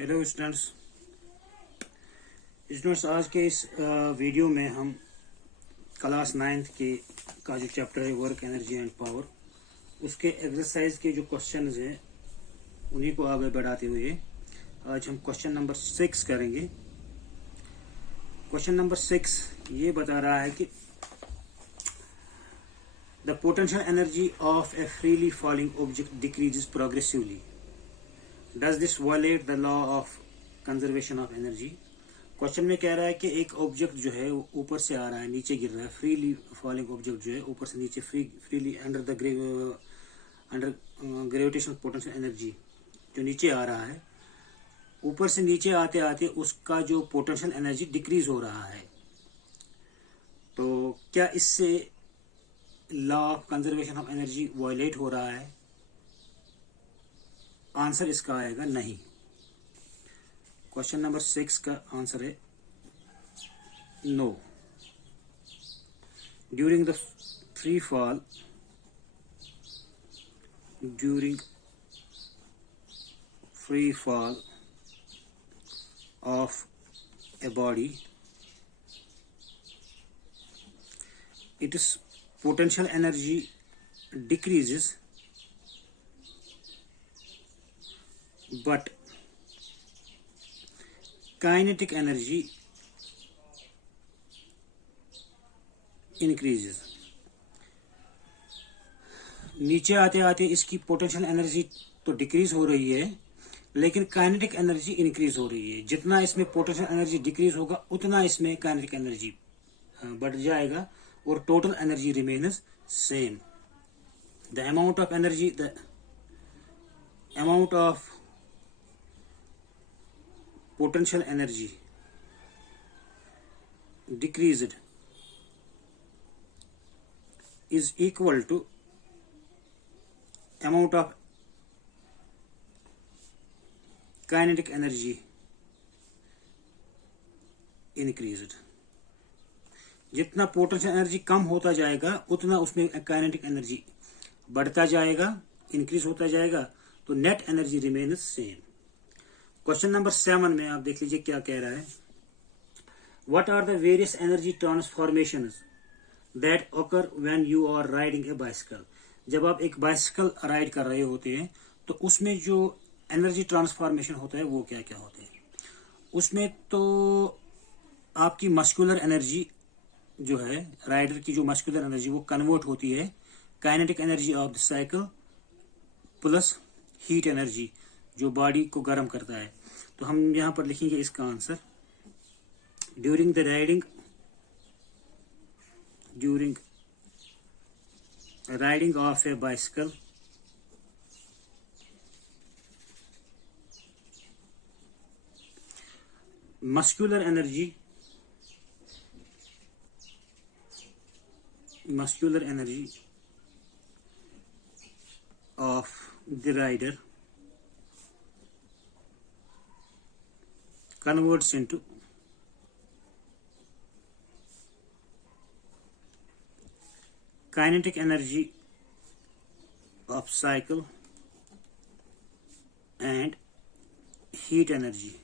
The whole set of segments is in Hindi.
हेलो स्टूडेंट्स, आज के इस वीडियो में हम क्लास 9th के का जो चैप्टर है वर्क एनर्जी एंड पावर, उसके एक्सरसाइज के जो क्वेश्चंस हैं उन्हीं को आगे बढ़ाते हुए आज हम क्वेश्चन नंबर 6 करेंगे। क्वेश्चन नंबर 6 ये बता रहा है कि the potential energy of A freely falling object decreases progressively. Does this violate the law of conservation of energy. Question में कह रहा है कि एक ऑब्जेक्ट जो है वो ऊपर से आ रहा है, नीचे गिर रहा है। फ्रीली फॉलिंग ऑब्जेक्ट जो है ऊपर से नीचे freely under gravitational potential energy जो नीचे आ रहा है, ऊपर से नीचे आते आते उसका जो पोटेंशियल एनर्जी डिक्रीज हो रहा है। तो क्या इससे law of conservation of energy violate हो रहा है? आंसर इसका आएगा नहीं। क्वेश्चन नंबर 6 का आंसर है no. During the free fall of a body, its potential energy decreases, but kinetic energy increases। नीचे आते आते इसकी पोटेंशियल एनर्जी तो डिक्रीज हो रही है, लेकिन काइनेटिक एनर्जी इंक्रीज हो रही है। जितना इसमें पोटेंशियल एनर्जी डिक्रीज होगा उतना इसमें काइनेटिक एनर्जी बढ़ जाएगा और total energy remains same. The amount of potential energy decreased is equal to amount of kinetic energy increased। जितना पोटेंशियल एनर्जी कम होता जाएगा उतना उसमें काइनेटिक एनर्जी बढ़ता जाएगा, इंक्रीज होता जाएगा, तो net energy remains same. Question number 7 में आप देख लीजिए क्या कह रहा है। What are the various energy transformations that occur when you are riding a bicycle. जब आप एक बाइसिकल राइड कर रहे होते हैं तो उसमें जो एनर्जी ट्रांसफॉर्मेशन होता है वो क्या क्या होते हैं? उसमें तो आपकी मस्कुलर एनर्जी जो है, राइडर की जो मस्कुलर एनर्जी वो कन्वर्ट होती है kinetic energy of the cycle plus heat energy जो बॉडी को गर्म करता है। तो हम यहां पर लिखेंगे इसका answer. During riding of A bicycle, muscular energy of the rider converts into kinetic energy of cycle and heat energy,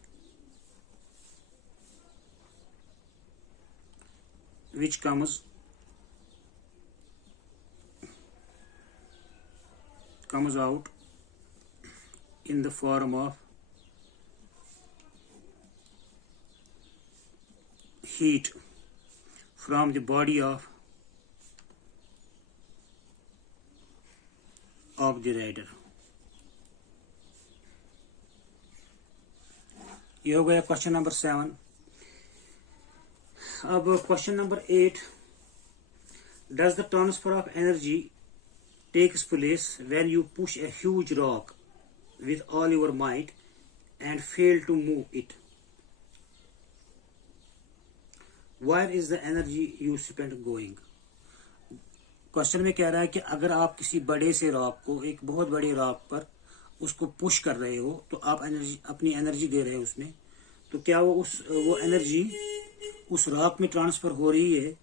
which comes out in the form of heat from the body of the rider। ये हो गया क्वेश्चन नंबर 7। अब question number 8। Does the transfer of energy takes place when you push a huge rock with all your might and fail to move it? Where is the energy you spent going? Question में कह रहा है कि अगर आप किसी बड़े से रॉक को, एक बहुत बड़ी रॉक पर उसको पुश कर रहे हो तो आप अपनी एनर्जी दे रहे हो उसमें, तो क्या वो एनर्जी उस रॉक में ट्रांसफर हो रही है?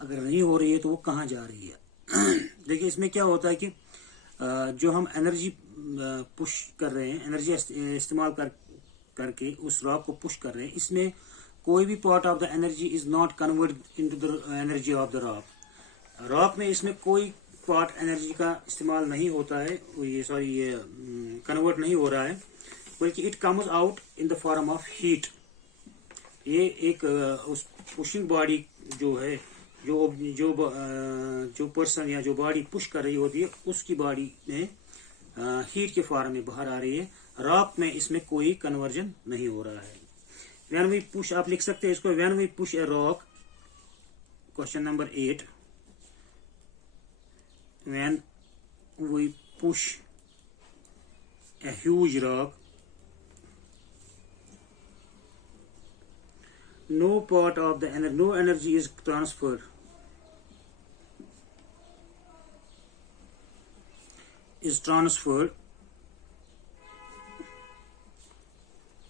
अगर नहीं हो रही है तो वो कहाँ जा रही है? देखिए इसमें क्या होता है कि जो हम एनर्जी पुश कर रहे हैं, एनर्जी इस्तेमाल करके उस रॉक को पुश कर रहे हैं, इसमें कोई भी part of the energy is not convert into the energy of the rock. Rock में इसमें कोई पार्ट एनर्जी का इस्तेमाल नहीं होता है, ये कन्वर्ट नहीं हो रहा है, बल्कि it comes out in the form of heat. ये एक उस पुशिंग बॉडी जो है, जो पर्सन या जो बॉडी पुश कर रही होती है, उसकी बॉडी में हीट के फॉर्म में बाहर आ रही है। रॉक में इसमें कोई कन्वर्जन नहीं हो रहा है। व्हेन वी पुश, आप लिख सकते हैं इसको, when we push a rock, question number 8, when we push a huge rock, no part of the energy, no energy is transferred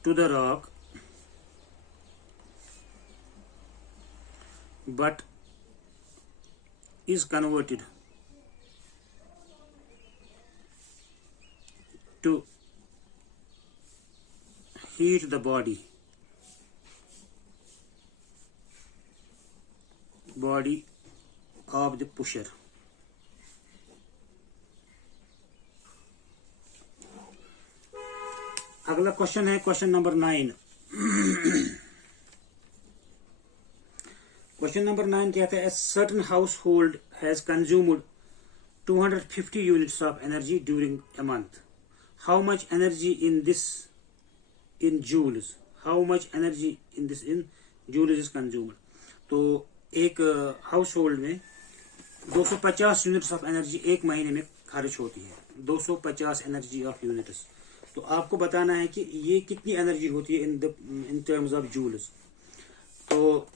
to the rock, but is converted to heat the body of the pusher। अगला क्वेश्चन है क्वेश्चन नंबर 9। क्वेश्चन नंबर 9 कहता है, a certain household has consumed 250 units of energy during a month. How much energy in joules? How much energy in joules is consumed? तो एक हाउस होल्ड में 250 यूनिट्स ऑफ एनर्जी एक महीने में खर्च होती है। 250 एनर्जी ऑफ यूनिट्स। तो आपको बताना है कि ये कितनी एनर्जी होती है इन टर्म्स ऑफ जूल्स। तो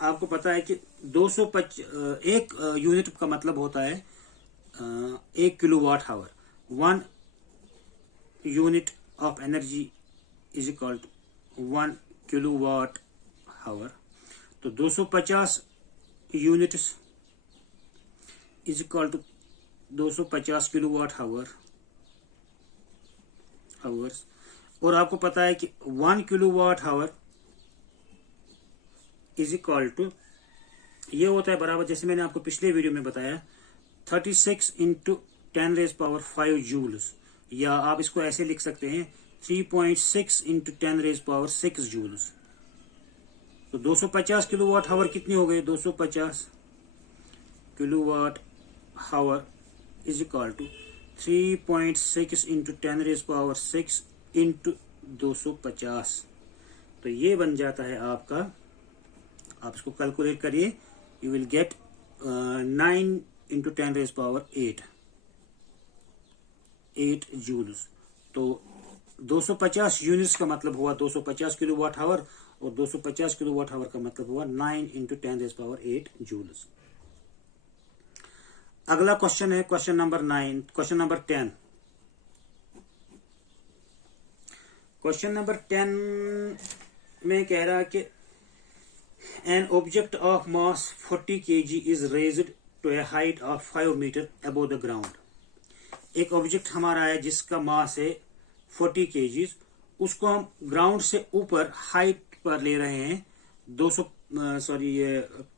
आपको पता है कि 250 एक यूनिट का मतलब होता है 1 kilowatt hour. 1 unit of energy is equal to 1 kilowatt hour. तो 250 units is equal to 250 kilowatt hours. और आपको पता है कि 1 kilowatt hour is equal to, ये होता है बराबर, जैसे मैंने आपको पिछले वीडियो में बताया, 36 इंटू 10⁵ जूल्स, या आप इसको ऐसे लिख सकते हैं 3.6 इंटू 10⁶ जूल्स। तो 250 किलोवाट आवर कितनी हो गई? 250 kilowatt hour is equal to 3.6 into 10⁶ into 250। तो ये बन जाता है आपका, आप इसको कैलकुलेट करिए, you will get 9 into 10⁸ 8 joules. तो 250 यूनिट्स का मतलब हुआ 250 किलोवाट आवर, और 250 किलोवाट आवर का मतलब हुआ 9 इंटू 10⁸ जूल्स। अगला क्वेश्चन है question number 9, question number 10। Question number 10 में कह रहा है कि an object of mass 40 kg is raised to a height of 5 metre above the ground. एक ऑब्जेक्ट हमारा है जिसका मास है 40 kg, उसको हम ग्राउंड से ऊपर हाइट पर ले रहे हैं,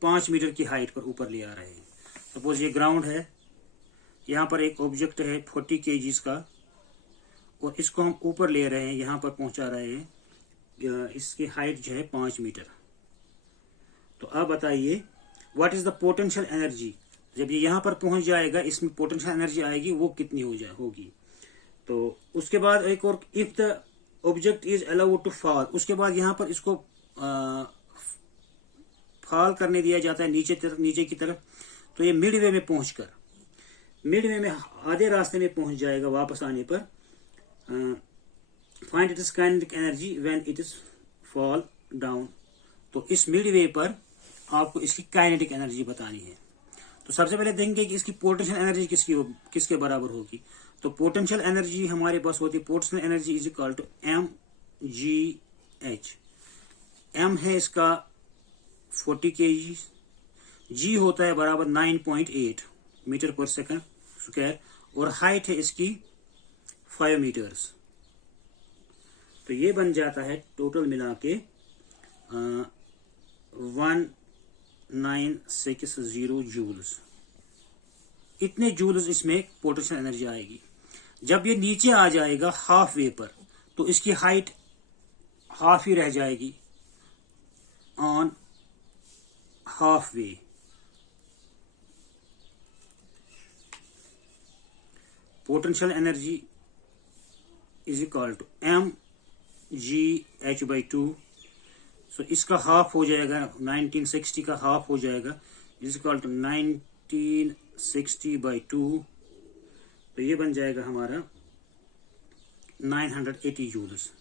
5 मीटर की हाइट पर ऊपर ले आ रहे हैं। सपोज ये ग्राउंड है, यहाँ पर एक ऑब्जेक्ट है 40 kg का, और इसको हम ऊपर ले रहे हैं, यहाँ पर पहुंचा रहे हैं, इसकी हाइट जो है 5 मीटर। तो अब बताइए what is the potential energy. जब ये यहाँ पर पहुंच जाएगा, इसमें पोटेंशियल एनर्जी आएगी, वो कितनी होगी। तो उसके बाद एक और, if the object is allowed to fall, उसके बाद यहाँ पर इसको फॉल करने दिया जाता है नीचे की तरफ। तो ये मिड वे में पहुंचकर, मिड वे में आधे रास्ते में पहुंच जाएगा, वापस आने पर find its kinetic energy when it is fall down. तो इस मिड वे पर आपको इसकी काइनेटिक एनर्जी बतानी है। तो सबसे पहले देखेंगे कि इसकी पोटेंशियल एनर्जी किसके बराबर होगी। तो पोटेंशियल एनर्जी हमारे पास होती है, potential energy is equal to mgh। m है इसका 40 kg, g होता है बराबर 9.8 मीटर पर सेकंड स्क्वायर, और हाइट है इसकी 5 मीटर्स। तो ये बन जाता है टोटल मिला के 1960 जूल्स। इतने जूल्स इसमें पोटेंशियल एनर्जी आएगी। जब ये नीचे आ जाएगा हाफ वे पर, तो इसकी हाइट हाफ ही रह जाएगी on half way. Potential energy is equal to mgh/2। So इसका हाफ हो जाएगा, 1960 का हाफ हो जाएगा, इज इक्वल टू 1960/2। तो ये बन जाएगा हमारा 980 जूल्स।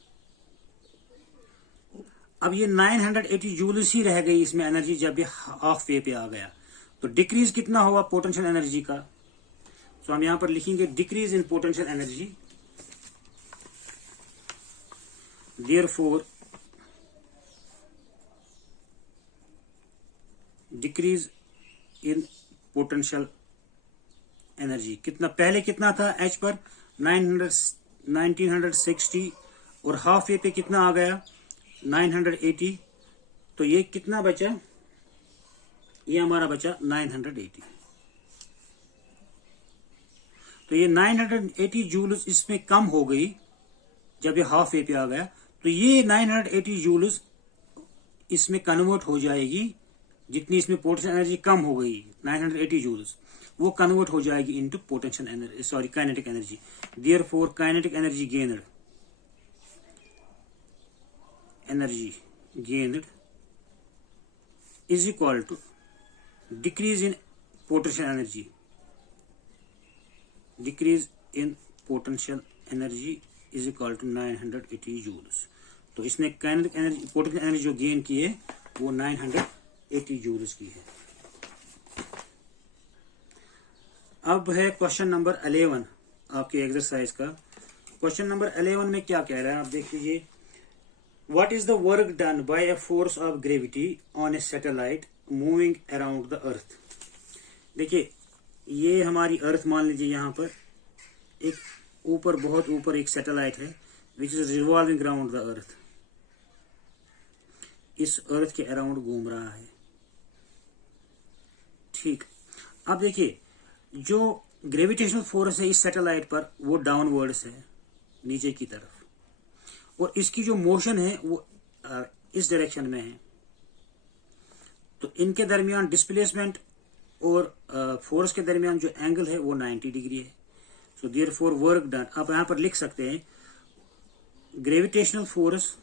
अब ये 980 जूल्स ही रह गई इसमें एनर्जी जब ये हाफ वे पे आ गया। तो डिक्रीज कितना हुआ पोटेंशियल एनर्जी का? तो हम यहां पर लिखेंगे decrease in potential energy, therefore decrease in potential energy कितना, पहले कितना था एच पर 1960 और हाफ वे पे कितना आ गया 980। तो ये कितना बचा, ये हमारा बचा 980। तो ये 980 जूल्स इसमें कम हो गई जब ये हाफ वे पे आ गया। तो ये 980 जूल्स इसमें कन्वर्ट हो जाएगी, जितनी इसमें पोटेंशियल एनर्जी कम हो गई 980 जूल्स, वो कन्वर्ट हो जाएगी into potential energy, sorry kinetic energy. Therefore kinetic energy gained is equal to decrease in potential energy, decrease in potential energy is equal to 980 joules. तो इसने काइनेटिक एनर्जी, पोटेंशियल एनर्जी जो गेन की है वो 980 जूल्स की है। अब है क्वेश्चन नंबर 11 आपके एक्सरसाइज का। क्वेश्चन नंबर 11 में क्या कह रहा है आप देख लीजिए। What is the work done bye a force of gravity on A satellite moving around the earth. देखिए ये हमारी अर्थ मान लीजिए, यहाँ पर एक ऊपर, बहुत ऊपर एक सैटेलाइट है which is revolving around the earth. इस अर्थ के अराउंड घूम रहा है, ठीक। अब देखिए जो ग्रेविटेशनल फोर्स है इस सैटेलाइट पर वो डाउनवर्ड्स है, नीचे की तरफ, और इसकी जो मोशन है वो इस डायरेक्शन में है। तो इनके दरमियान डिस्प्लेसमेंट और फोर्स के दरमियान जो एंगल है वो 90 डिग्री है। सो देयरफॉर वर्क डन, आप यहां पर लिख सकते हैं gravitational force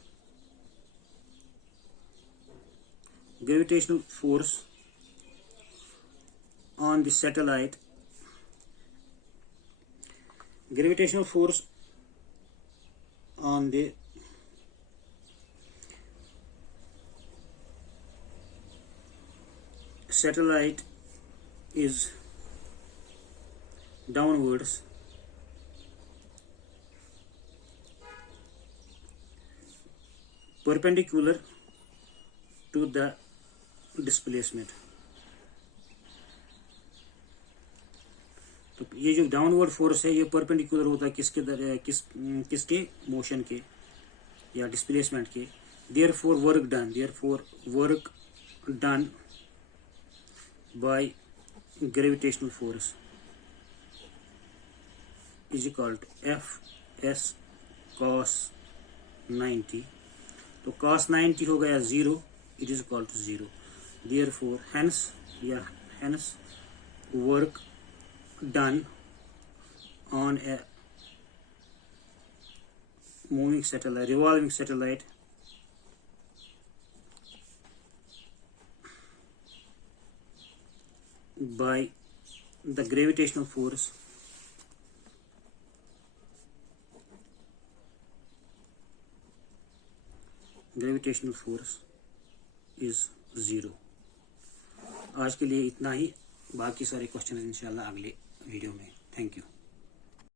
on the satellite, gravitational force on the satellite is downwards, perpendicular to the displacement। तो ये जो डाउनवर्ड फोर्स है ये परपेंडिकुलर होता है किसके मोशन के या डिस्प्लेसमेंट के। Therefore work done by gravitational force is equal to Fs cos 90। तो cos 90 हो गया 0, it is equal to 0। Therefore hence work done on a revolving satellite by the gravitational force is 0। आज के लिए इतना ही, बाकी सारे क्वेश्चन इंशाल्लाह अगले वीडियो में। Thank you.